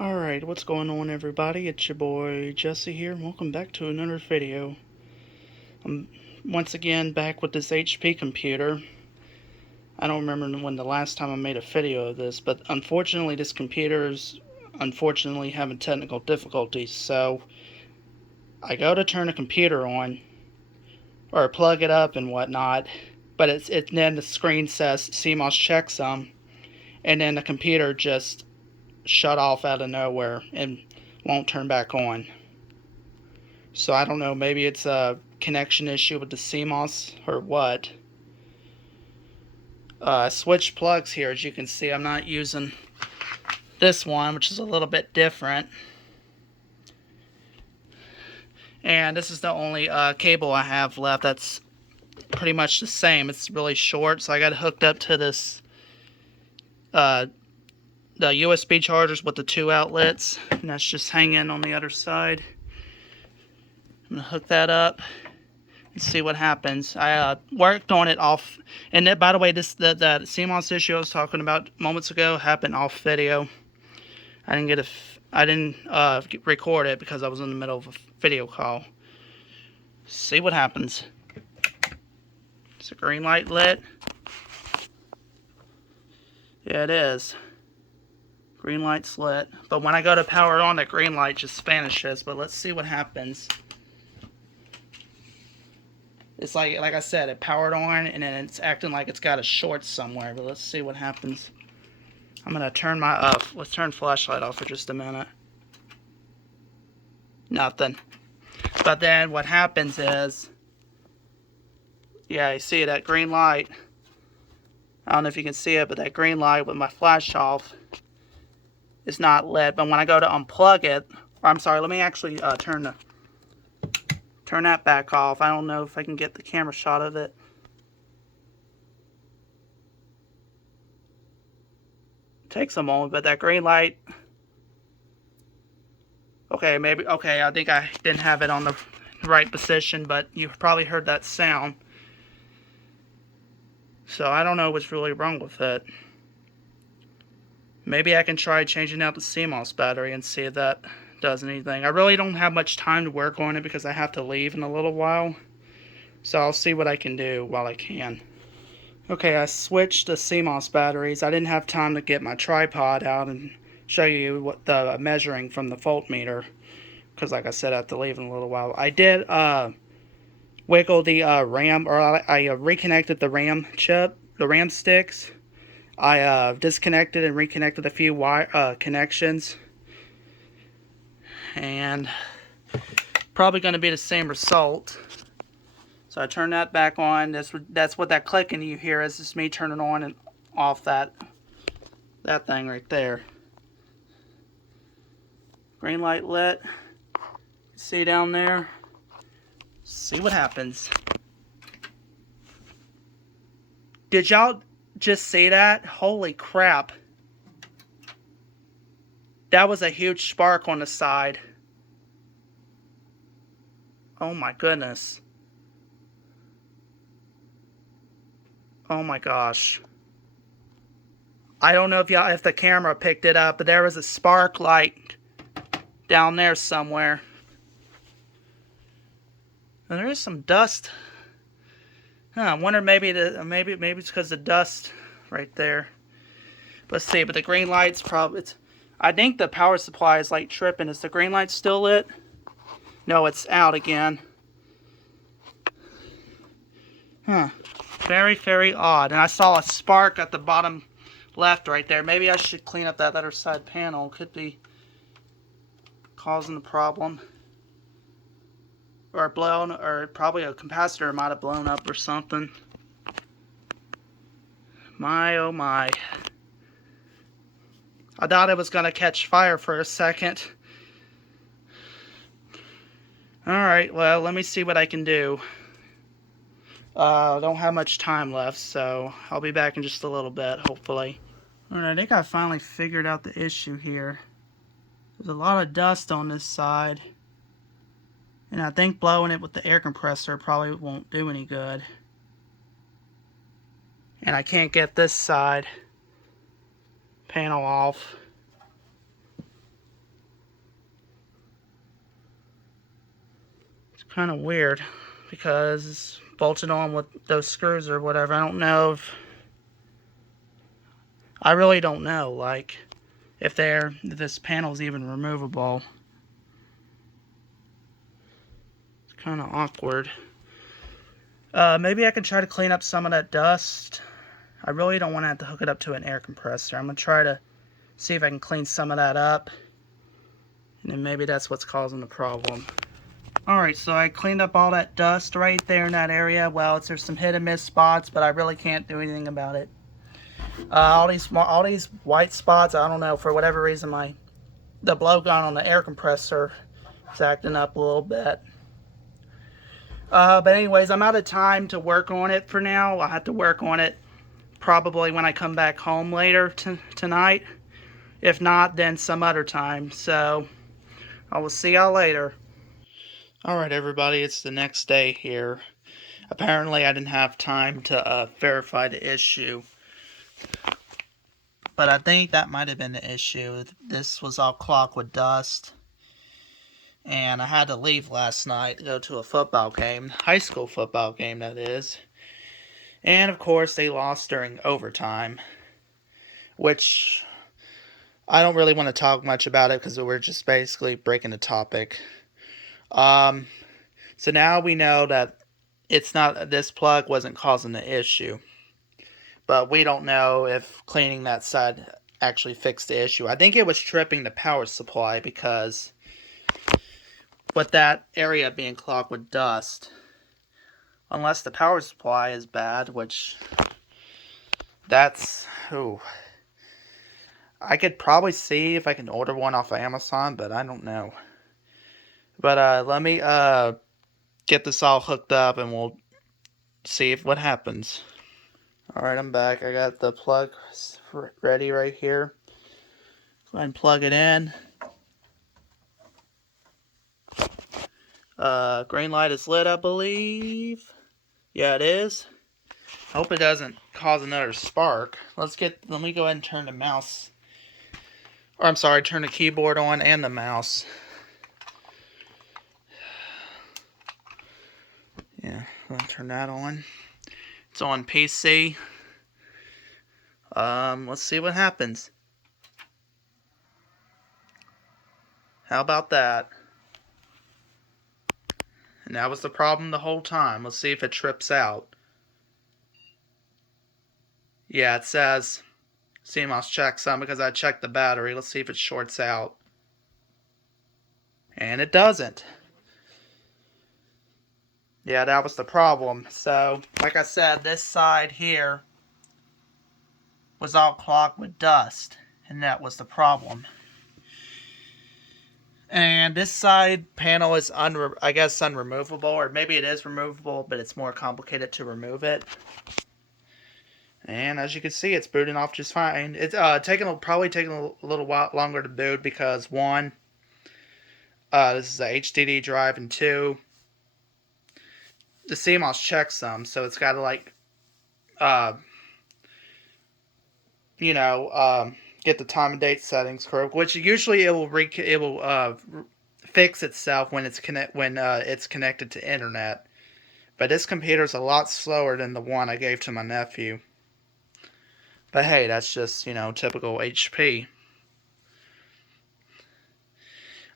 Alright, what's going on everybody? It's your boy Jesse here, and welcome back to another video. I'm once again back with this HP computer. I don't remember when the last time I made a video of this, but unfortunately this computer is having technical difficulties, so I go to turn the computer on, or plug it up and whatnot, but then the screen says CMOS checksum, and then the computer just shut off out of nowhere and won't turn back on. So I don't know, maybe it's a connection issue with the CMOS or what. I switched plugs here. As you can see, I'm not using this one, which is a little bit different. And this is the only cable I have left that's pretty much the same. It's really short, so I got it hooked up to this the USB chargers with the 2 outlets, and that's just hanging on the other side. I'm gonna hook that up and see what happens. I worked on it off, and then, by the way, the CMOS issue I was talking about moments ago happened off video. I didn't record it because I was in the middle of a video call. See what happens. Is the green light lit? Yeah, it is. Green light's lit, but when I go to power it on, that green light just vanishes. But let's see what happens. It's like I said, it powered on, and then it's acting like it's got a short somewhere. But let's see what happens. I'm gonna turn my let's turn flashlight off for just a minute. Nothing. But then what happens is, yeah, you see that green light. I don't know if you can see it, but that green light with my flash off is not lit. But when I go to unplug it, or I'm sorry, let me actually turn that back off. I don't know if I can get the camera shot of it. It takes a moment, but that green light. Okay, maybe. Okay, I think I didn't have it on the right position, but you probably heard that sound. So I don't know what's really wrong with it. Maybe I can try changing out the CMOS battery and see if that does anything. I really don't have much time to work on it because I have to leave in a little while. So I'll see what I can do while I can. Okay, I switched the CMOS batteries. I didn't have time to get my tripod out and show you what the measuring from the voltmeter, because like I said, I have to leave in a little while. I did wiggle the RAM, or I reconnected the RAM chip, the RAM sticks. I disconnected and reconnected a few connections, and probably going to be the same result. So I turn that back on. That's what that clicking you hear is. Just me turning on and off that thing right there. Green light lit. See down there? See what happens. Did y'all just see that? Holy crap. That was a huge spark on the side. Oh my goodness. Oh my gosh. I don't know if the camera picked it up, but there was a spark light down there somewhere. And there is some dust. I wonder maybe it's because of the dust right there. Let's see, but the green light's probably I think the power supply is like tripping. Is the green light still lit? No, it's out again. Huh. Very, very odd. And I saw a spark at the bottom left right there. Maybe I should clean up that other side panel. Could be causing the problem. Or probably a capacitor might have blown up or something. My oh my. I thought it was going to catch fire for a second. Alright, well, let me see what I can do. I don't have much time left, so I'll be back in just a little bit, hopefully. Alright, I think I finally figured out the issue here. There's a lot of dust on this side. And I think blowing it with the air compressor probably won't do any good. And I can't get this side panel off. Kind of weird because it's bolted on with those screws or whatever. I don't know if... I really don't know, like, if this panel's even removable. It's kind of awkward. Maybe I can try to clean up some of that dust. I really don't want to have to hook it up to an air compressor. I'm going to try to see if I can clean some of that up. And then maybe that's what's causing the problem. Alright, so I cleaned up all that dust right there in that area. Well, there's some hit and miss spots, but I really can't do anything about it. All these white spots, I don't know, for whatever reason, the blowgun on the air compressor is acting up a little bit. But anyways, I'm out of time to work on it for now. I'll have to work on it probably when I come back home later tonight. If not, then some other time. So, I will see y'all later. Alright everybody, it's the next day here. Apparently I didn't have time to verify the issue. But I think that might have been the issue. This was all clogged with dust. And I had to leave last night to go to a football game. High school football game, that is. And of course they lost during overtime. Which I don't really want to talk much about it because we're just basically breaking the topic. So now we know that this plug wasn't causing the issue. But we don't know if cleaning that side actually fixed the issue. I think it was tripping the power supply because with that area being clogged with dust, unless the power supply is bad, which that's, I could probably see if I can order one off of Amazon, but I don't know. But let me get this all hooked up and we'll see what happens. Alright, I'm back. I got the plug ready right here. Go ahead and plug it in. Green light is lit, I believe. Yeah, it is. Hope it doesn't cause another spark. Let me go ahead and turn the mouse, or I'm sorry, turn the keyboard on and the mouse. Yeah, I'll turn that on. It's on PC. Let's see what happens. How about that? And that was the problem the whole time. Let's see if it trips out. Yeah, it says CMOS checksum because I checked the battery. Let's see if it shorts out. And it doesn't. Yeah, that was the problem. So, like I said, this side here was all clogged with dust. And that was the problem. And this side panel is, I guess, unremovable. Or maybe it is removable, but it's more complicated to remove it. And as you can see, it's booting off just fine. It's probably taking a little while longer to boot because, one, this is a HDD drive, and two, the CMOS checksum, so it's got to get the time and date settings correct. Which usually it will fix itself when it's connected to internet. But this computer is a lot slower than the one I gave to my nephew. But hey, that's just typical HP.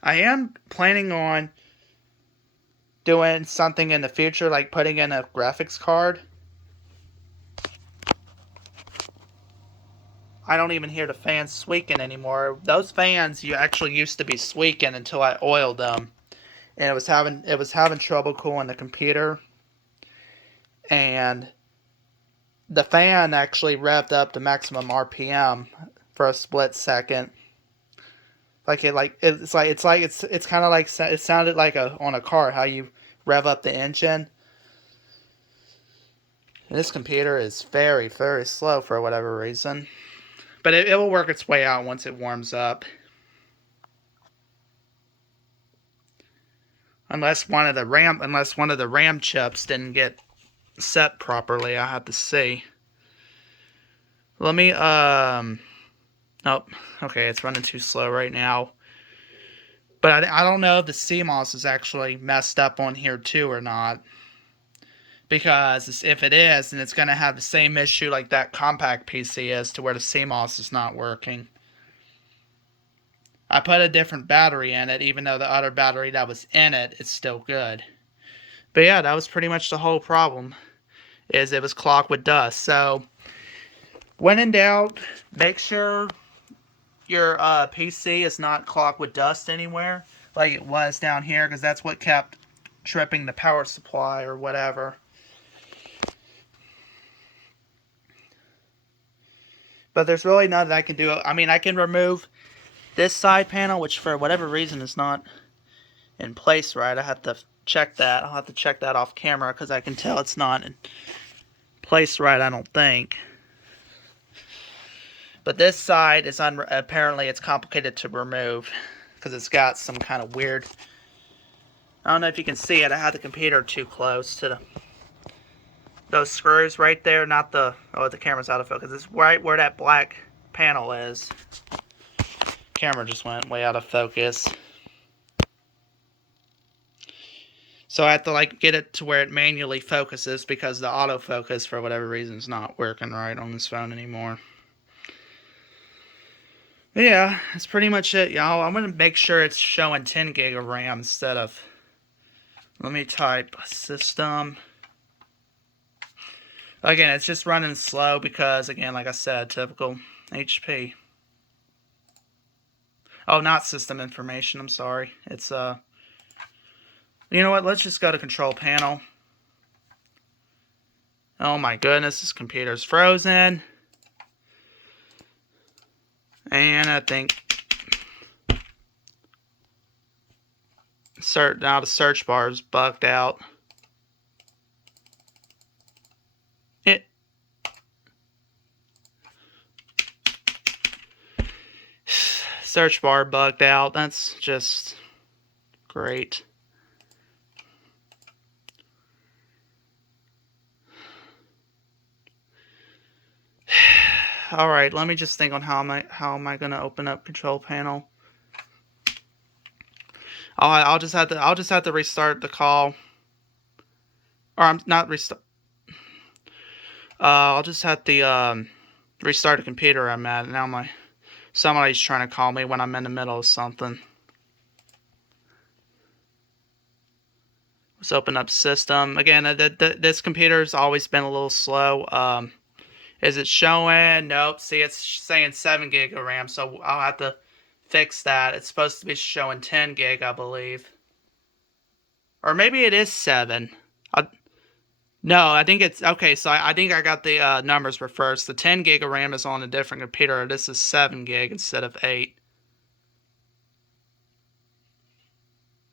I am planning on doing something in the future, like putting in a graphics card. I don't even hear the fans squeaking anymore. Those fans actually used to be squeaking until I oiled them, and it was having trouble cooling the computer. And the fan actually revved up to maximum RPM for a split second. It sounded like on a car how you rev up the engine. And this computer is very, very slow for whatever reason. But it will work its way out once it warms up. Unless one of the RAM chips didn't get set properly, I have to see. Let me nope. Okay, it's running too slow right now. But I don't know if the CMOS is actually messed up on here too or not. Because if it is, then it's going to have the same issue like that compact PC is, to where the CMOS is not working. I put a different battery in it, even though the other battery that was in it is still good. But yeah, that was pretty much the whole problem, is it was clogged with dust. So, when in doubt, make sure your PC is not clogged with dust anywhere, like it was down here, because that's what kept tripping the power supply or whatever. But there's really nothing I can do. I mean, I can remove this side panel, which for whatever reason is not in place right. I have to check that. I'll have to check that off camera, because I can tell it's not in place right, I don't think. But this side is apparently it's complicated to remove, because it's got some kind of weird... I don't know if you can see it. I had the computer too close to those screws right there. Not the... Oh, the camera's out of focus. It's right where that black panel is. Camera just went way out of focus. So I have to like get it to where it manually focuses, because the autofocus for whatever reason is not working right on this phone anymore. Yeah, that's pretty much it, y'all. I'm going to make sure it's showing 10 gig of RAM instead of... Let me type system. Again, it's just running slow because, again, like I said, typical HP. Oh, not system information, I'm sorry. It's, you know what, let's just go to control panel. Oh my goodness, this computer's frozen. And I think now the search bar is bugged out. Search bar bugged out. That's just great. All right, let me just think on how am I gonna open up control panel. I'll just have to restart the call, or I'm not restart. I'll just have to restart the computer I'm at. Now somebody's trying to call me when I'm in the middle of something. Let's open up system again. This computer's always been a little slow. Is it showing? Nope. See, it's saying 7 gig of RAM, so I'll have to fix that. It's supposed to be showing 10 gig, I believe. Or maybe it is 7. No, I think it's... Okay, so I think I got the numbers reversed. The 10 gig of RAM is on a different computer. This is 7 gig instead of 8.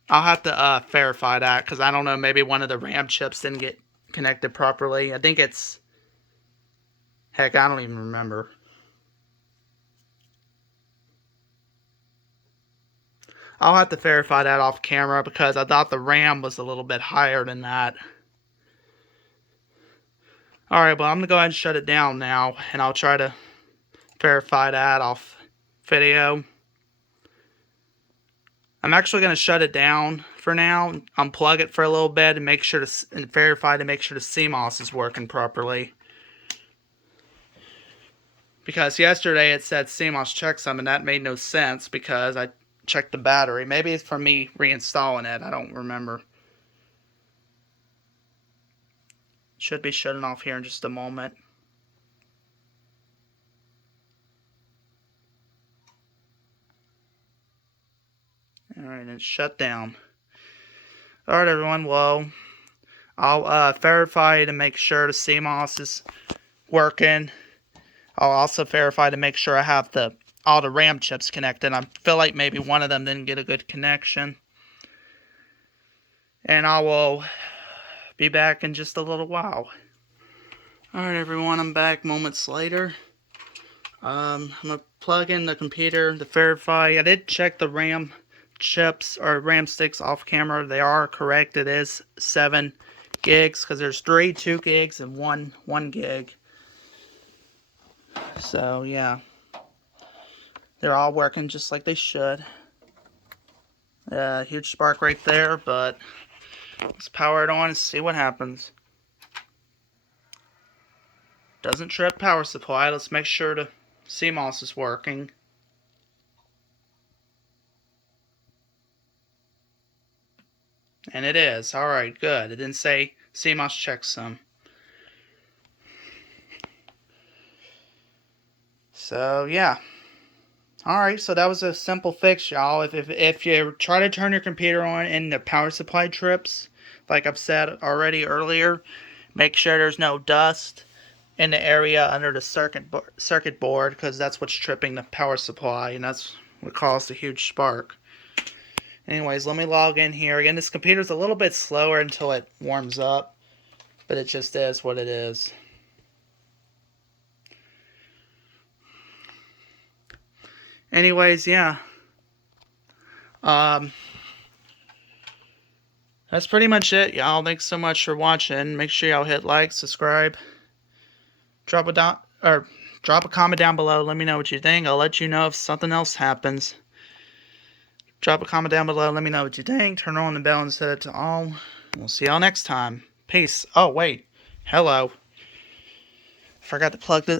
I'll have to verify that, because I don't know, maybe one of the RAM chips didn't get connected properly. I think it's... Heck, I don't even remember. I'll have to verify that off camera, because I thought the RAM was a little bit higher than that. Alright, well, I'm going to go ahead and shut it down now, and I'll try to verify that off video. I'm actually going to shut it down for now, unplug it for a little bit, and make sure to verify to make sure the CMOS is working properly. Because yesterday it said CMOS checksum, and that made no sense because I checked the battery. Maybe it's from me reinstalling it. I don't remember. Should be shutting off here in just a moment. Alright, it's shut down. Alright, everyone. Well, I'll verify to make sure the CMOS is working. I'll also verify to make sure I have all the RAM chips connected. I feel like maybe one of them didn't get a good connection. And I will be back in just a little while. Alright, everyone, I'm back moments later. I'm going to plug in the computer to verify. I did check the RAM chips or RAM sticks off camera. They are correct. It is 7 gigs, because there's 3 2 gigs and 1 gig. So, yeah. They're all working just like they should. Huge spark right there, but let's power it on and see what happens. Doesn't trip power supply. Let's make sure the CMOS is working. And it is. Alright, good. It didn't say CMOS checksum. So, yeah. Alright, so that was a simple fix, y'all. If you try to turn your computer on and the power supply trips, like I've said already earlier, make sure there's no dust in the area under the circuit board, because that's what's tripping the power supply, and that's what caused the huge spark. Anyways, let me log in here. Again, this computer's a little bit slower until it warms up, but it just is what it is. Anyways, yeah. That's pretty much it, y'all. Thanks so much for watching. Make sure y'all hit like, subscribe, drop a comment down below. Let me know what you think. I'll let you know if something else happens. Drop a comment down below. Let me know what you think. Turn on the bell and set it to all. We'll see y'all next time. Peace. Oh, wait. Hello. I forgot to plug the...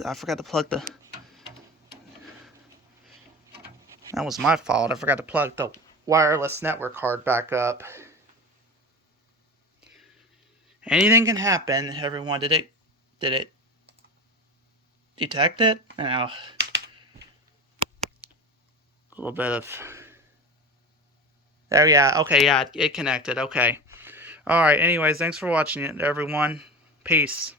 That was my fault. I forgot to plug the wireless network card back up. Anything can happen, everyone. Did it detect it? No. A little bit of... There, yeah. Okay, yeah. It connected. Okay. Alright, anyways, thanks for watching it, everyone. Peace.